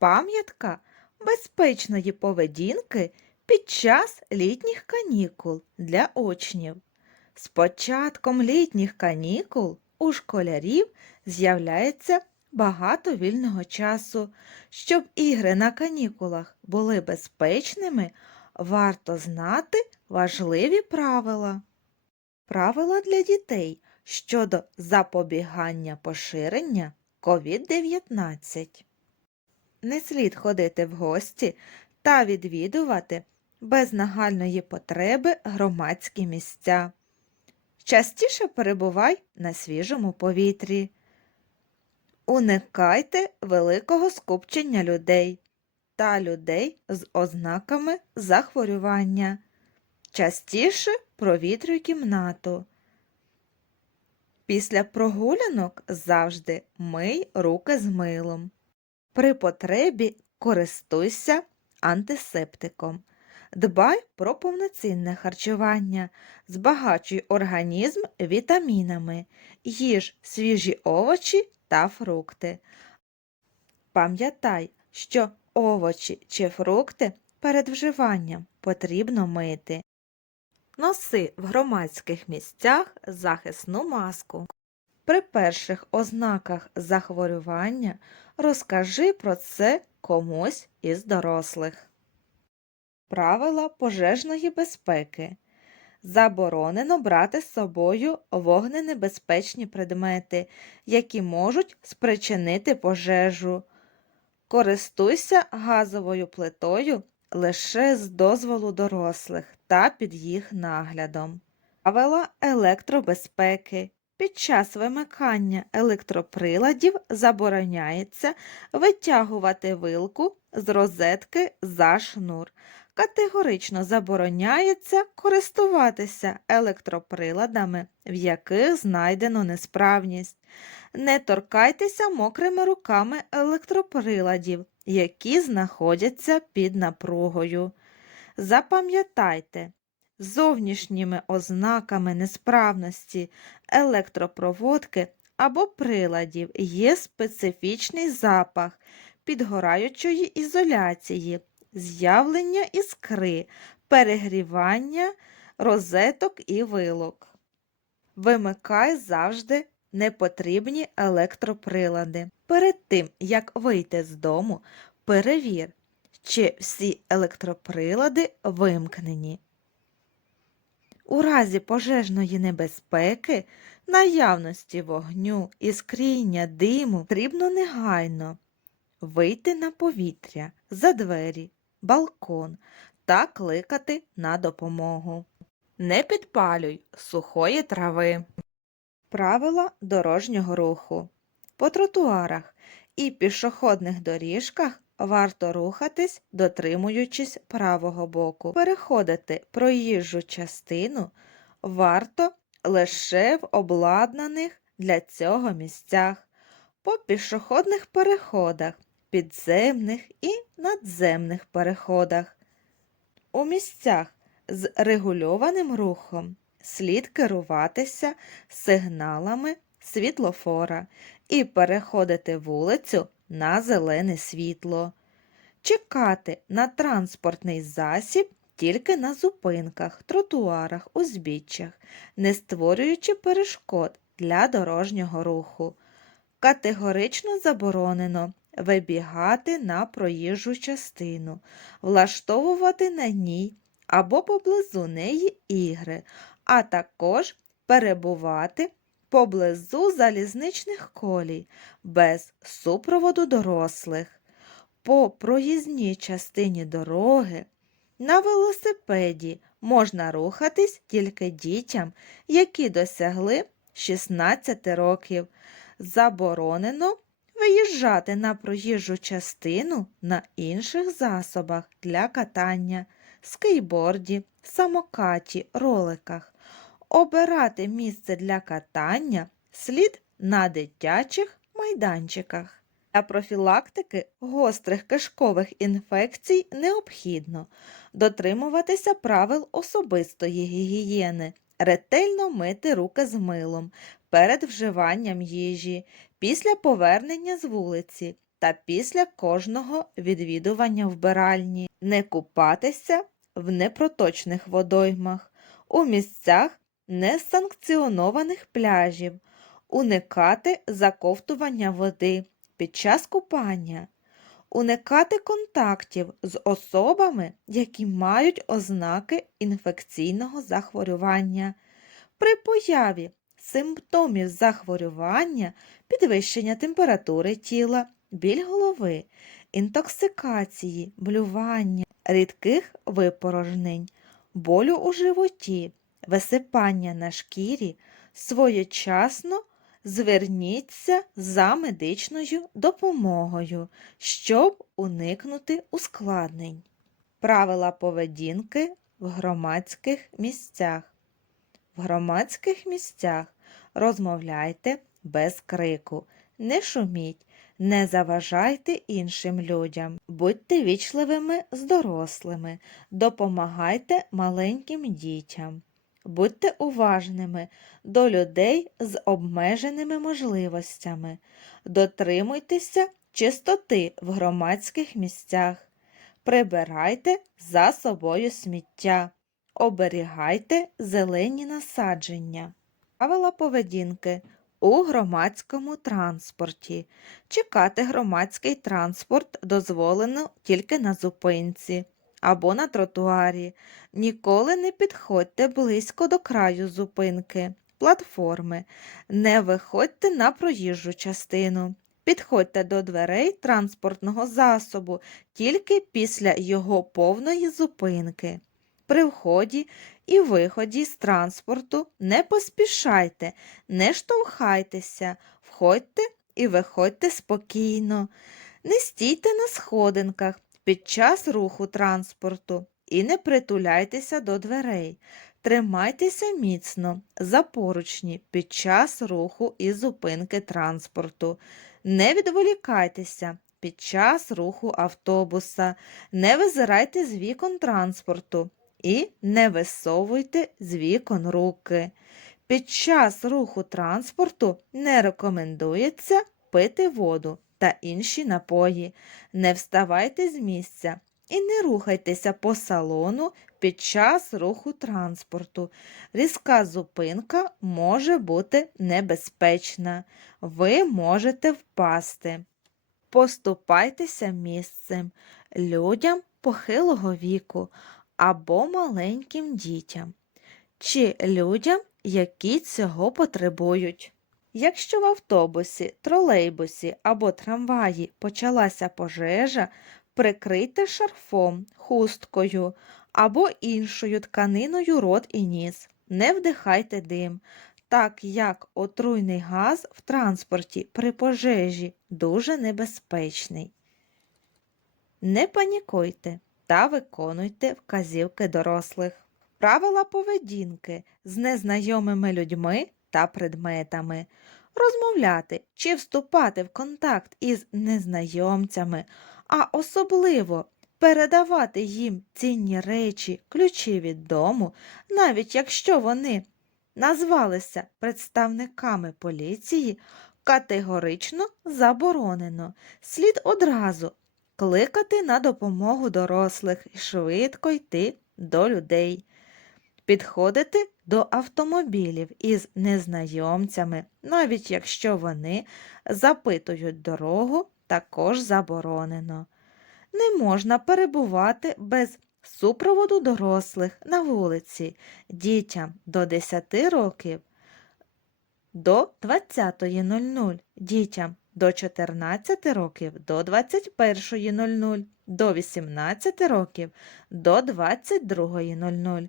Пам'ятка безпечної поведінки під час літніх канікул для учнів. З початком літніх канікул у школярів з'являється багато вільного часу. Щоб ігри на канікулах були безпечними, варто знати важливі правила. Правила для дітей щодо запобігання поширення COVID-19. Не слід ходити в гості та відвідувати без нагальної потреби громадські місця. Частіше перебувай на свіжому повітрі. Уникайте великого скупчення людей та людей з ознаками захворювання. Частіше провітрюй кімнату. Після прогулянок завжди мий руки з милом. При потребі користуйся антисептиком. Дбай про повноцінне харчування, збагачуй організм вітамінами, їж свіжі овочі та фрукти. Пам'ятай, що овочі чи фрукти перед вживанням потрібно мити. Носи в громадських місцях захисну маску. При перших ознаках захворювання розкажи про це комусь із дорослих. Правила пожежної безпеки. Заборонено брати з собою вогненебезпечні предмети, які можуть спричинити пожежу. Користуйся газовою плитою лише з дозволу дорослих та під їх наглядом. Правила електробезпеки. Під час вимикання електроприладів забороняється витягувати вилку з розетки за шнур. Категорично забороняється користуватися електроприладами, в яких знайдено несправність. Не торкайтеся мокрими руками електроприладів, які знаходяться під напругою. Запам'ятайте, зовнішніми ознаками несправності електропроводки або приладів є специфічний запах підгораючої ізоляції, з'явлення іскри, перегрівання розеток і вилок. Вимикай завжди непотрібні електроприлади. Перед тим, як вийти з дому, перевір, чи всі електроприлади вимкнені. У разі пожежної небезпеки, наявності вогню, іскріння, диму потрібно негайно вийти на повітря, за двері, балкон та кликати на допомогу. Не підпалюй сухої трави. Правила дорожнього руху. По тротуарах і пішохідних доріжках варто рухатись, дотримуючись правого боку. Переходити проїжджу частину варто лише в обладнаних для цього місцях, по пішохідних переходах, підземних і надземних переходах. У місцях з регульованим рухом слід керуватися сигналами світлофора і переходити вулицю на зелене світло. Чекати на транспортний засіб тільки на зупинках, тротуарах, узбіччях, не створюючи перешкод для дорожнього руху. Категорично заборонено вибігати на проїжджу частину, влаштовувати на ній або поблизу неї ігри, а також перебувати поблизу залізничних колій без супроводу дорослих. По проїзній частині дороги на велосипеді можна рухатись тільки дітям, які досягли 16 років. Заборонено виїжджати на проїжджу частину на інших засобах для катання, скейборді, самокаті, роликах. Обирати місце для катання слід на дитячих майданчиках. Для профілактики гострих кишкових інфекцій необхідно дотримуватися правил особистої гігієни, ретельно мити руки з милом перед вживанням їжі, після повернення з вулиці та після кожного відвідування вбиральні, не купатися в непроточних водоймах, у місцях несанкціонованих пляжів, уникати заковтування води під час купання, уникати контактів з особами, які мають ознаки інфекційного захворювання. При появі симптомів захворювання, підвищення температури тіла, біль голови, інтоксикації, блювання, рідких випорожнень, болю у животі, висипання на шкірі, своєчасно зверніться за медичною допомогою, щоб уникнути ускладнень. Правила поведінки в громадських місцях. В громадських місцях розмовляйте без крику, не шуміть, не заважайте іншим людям, будьте вічливими з дорослими, допомагайте маленьким дітям, будьте уважними до людей з обмеженими можливостями, дотримуйтеся чистоти в громадських місцях, прибирайте за собою сміття. Оберігайте зелені насадження. Правила поведінки у громадському транспорті. Чекати громадський транспорт дозволено тільки на зупинці або на тротуарі. Ніколи не підходьте близько до краю зупинки, платформи. Не виходьте на проїжджу частину. Підходьте до дверей транспортного засобу тільки після його повної зупинки. При вході і виході з транспорту не поспішайте, не штовхайтеся, входьте і виходьте спокійно. Не стійте на сходинках під час руху транспорту і не притуляйтеся до дверей. Тримайтеся міцно за поручні під час руху і зупинки транспорту. Не відволікайтеся під час руху автобуса, не визирайте з вікон транспорту і не висовуйте з вікон руки. Під час руху транспорту не рекомендується пити воду та інші напої. Не вставайте з місця і не рухайтеся по салону під час руху транспорту. Різка зупинка може бути небезпечна. Ви можете впасти. Поступайтеся місцем людям похилого віку або маленьким дітям, чи людям, які цього потребують. Якщо в автобусі, тролейбусі або трамваї почалася пожежа, прикрийте шарфом, хусткою або іншою тканиною рот і ніс. Не вдихайте дим, так як отруйний газ в транспорті при пожежі дуже небезпечний. Не панікуйте та виконуйте вказівки дорослих. Правила поведінки з незнайомими людьми та предметами. Розмовляти чи вступати в контакт із незнайомцями, а особливо передавати їм цінні речі, ключі від дому, навіть якщо вони назвалися представниками поліції, категорично заборонено. Слід одразу кликати на допомогу дорослих і швидко йти до людей. Підходити до автомобілів із незнайомцями, навіть якщо вони запитують дорогу, також заборонено. Не можна перебувати без супроводу дорослих на вулиці дітям до 10 років до 20.00, дітям до 14 років до 21.00, до 18 років до 22.00.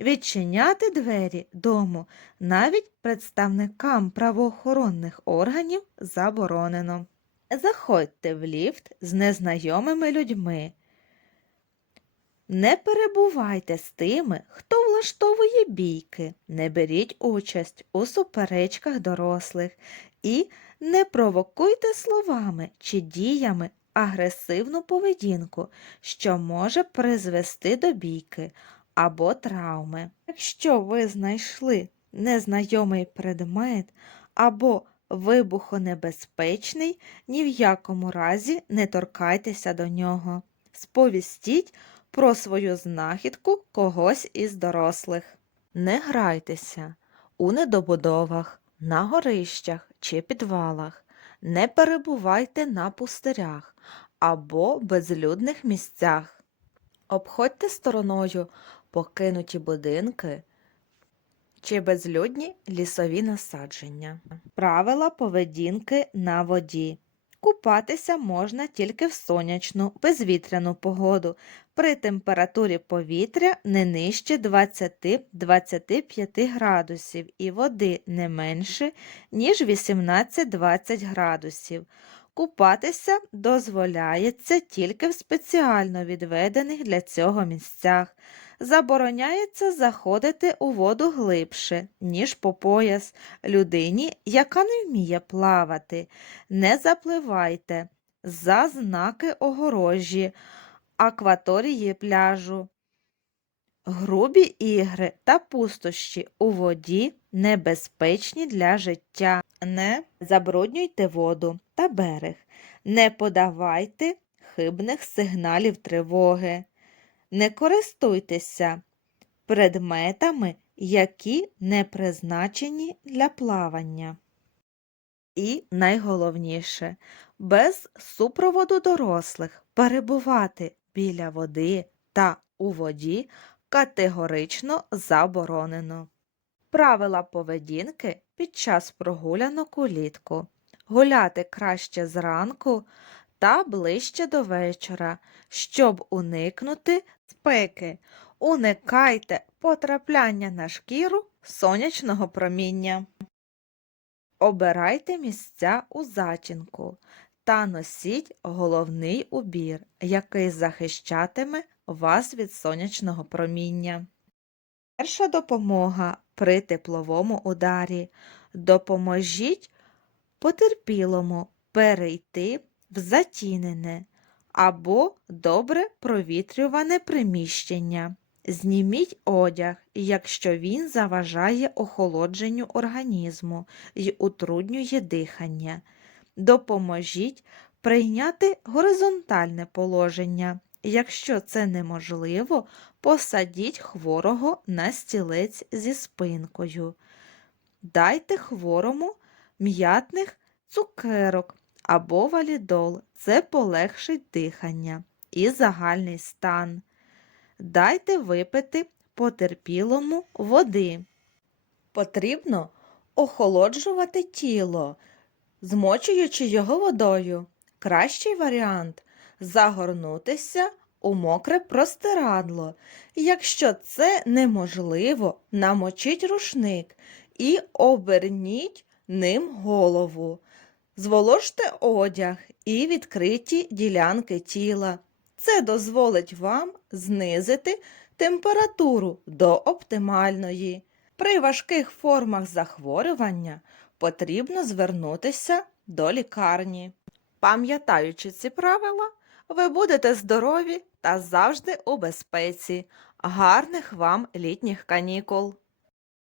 Відчиняти двері дому навіть представникам правоохоронних органів заборонено. Заходьте в ліфт з незнайомими людьми. Не перебувайте з тими, хто влаштовує бійки, не беріть участь у суперечках дорослих і не провокуйте словами чи діями агресивну поведінку, що може призвести до бійки або травми. Якщо ви знайшли незнайомий предмет або вибухонебезпечний, ні в якому разі не торкайтеся до нього. Сповістіть про свою знахідку когось із дорослих. Не грайтеся у недобудовах, на горищах чи підвалах. Не перебувайте на пустирях або безлюдних місцях. Обходьте стороною покинуті будинки чи безлюдні лісові насадження. Правила поведінки на воді. Купатися можна тільки в сонячну, безвітряну погоду при температурі повітря не нижче 20-25 градусів і води не менше, ніж 18-20 градусів. Купатися дозволяється тільки в спеціально відведених для цього місцях. Забороняється заходити у воду глибше, ніж по пояс, людині, яка не вміє плавати. Не запливайте за знаки огорожі, акваторії пляжу. Грубі ігри та пустощі у воді небезпечні для життя. Не забруднюйте воду та берег. Не подавайте хибних сигналів тривоги. Не користуйтеся предметами, які не призначені для плавання. І найголовніше, без супроводу дорослих перебувати біля води та у воді категорично заборонено. Правила поведінки під час прогулянок улітку. Гуляти краще зранку та ближче до вечора, щоб уникнути спеки. Уникайте потрапляння на шкіру сонячного проміння. Обирайте місця у затінку та носіть головний убір, який захищатиме вас від сонячного проміння. Перша допомога при тепловому ударі. Допоможіть потерпілому перейти в затінене або добре провітрюване приміщення. Зніміть одяг, якщо він заважає охолодженню організму і утруднює дихання. Допоможіть прийняти горизонтальне положення. Якщо це неможливо, посадіть хворого на стілець зі спинкою. Дайте хворому м'ятних цукерок або валідол. Це полегшить дихання і загальний стан. Дайте випити потерпілому води. Потрібно охолоджувати тіло, змочуючи його водою. Кращий варіант загорнутися у мокре простирадло. Якщо це неможливо, намочіть рушник і оберніть ним голову. Зволожте одяг і відкриті ділянки тіла. Це дозволить вам знизити температуру до оптимальної. При важких формах захворювання потрібно звернутися до лікарні. Пам'ятаючи ці правила, ви будете здорові та завжди у безпеці. Гарних вам літніх канікул!